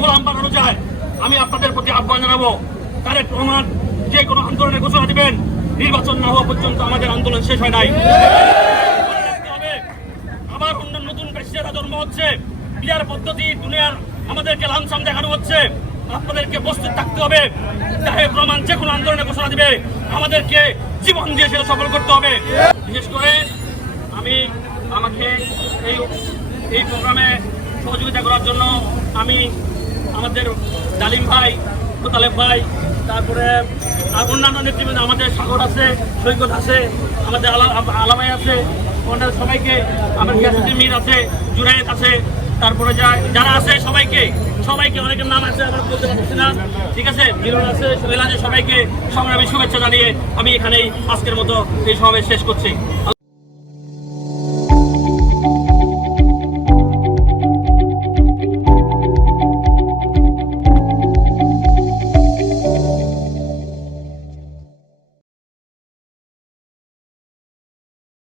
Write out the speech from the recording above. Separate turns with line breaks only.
গোলাম বানানো আমি আপনাদের প্রতি আহ্বান জানাব কারেক্ট রহমান যে কোনো আন্দোলনের ঘোষণা দিবেন, নির্বাচন না হওয়া পর্যন্ত আমাদের আন্দোলন শেষ হয় নাই। আবার অন্য নতুন পেশিয়ারা জন্ম হচ্ছে বিচার পদ্ধতি, দুনিয়ার আমাদেরকে লামসাম দেখানো হচ্ছে। আপনাদেরকে প্রস্তুত থাকতে হবে। তাহেব রহমান যে কোনো আন্দোলনে ঘোষণা দিবে, আমাদেরকে জীবন দিয়ে সেটা সফল করতে হবে। বিশেষ করে আমি আমাকে এই এই প্রোগ্রামে সহযোগিতা করার জন্য আমি আমাদের ডালিম ভাই, মোতালেব ভাই, তারপরে আর অন্যান্য নেতৃবৃন্দ, আমাদের সাগর আছে, সৈকত আছে, আমাদের আলা আলামাই আছে ওনাদের সবাইকে গ্যাসুদ্দিন মির আছে, জুনায়েদ আছে তারপরে যারা আছে সবাইকে সবাইকে অনেকের নাম আছে, আমরা বলতে পারছি না। ঠিক আছে? মিলন আছে, সোহেল সবাইকে সংগ্রামী শুভেচ্ছা জানিয়ে আমি এখানেই আজকের মতো এই সমাবেশ শেষ করছি।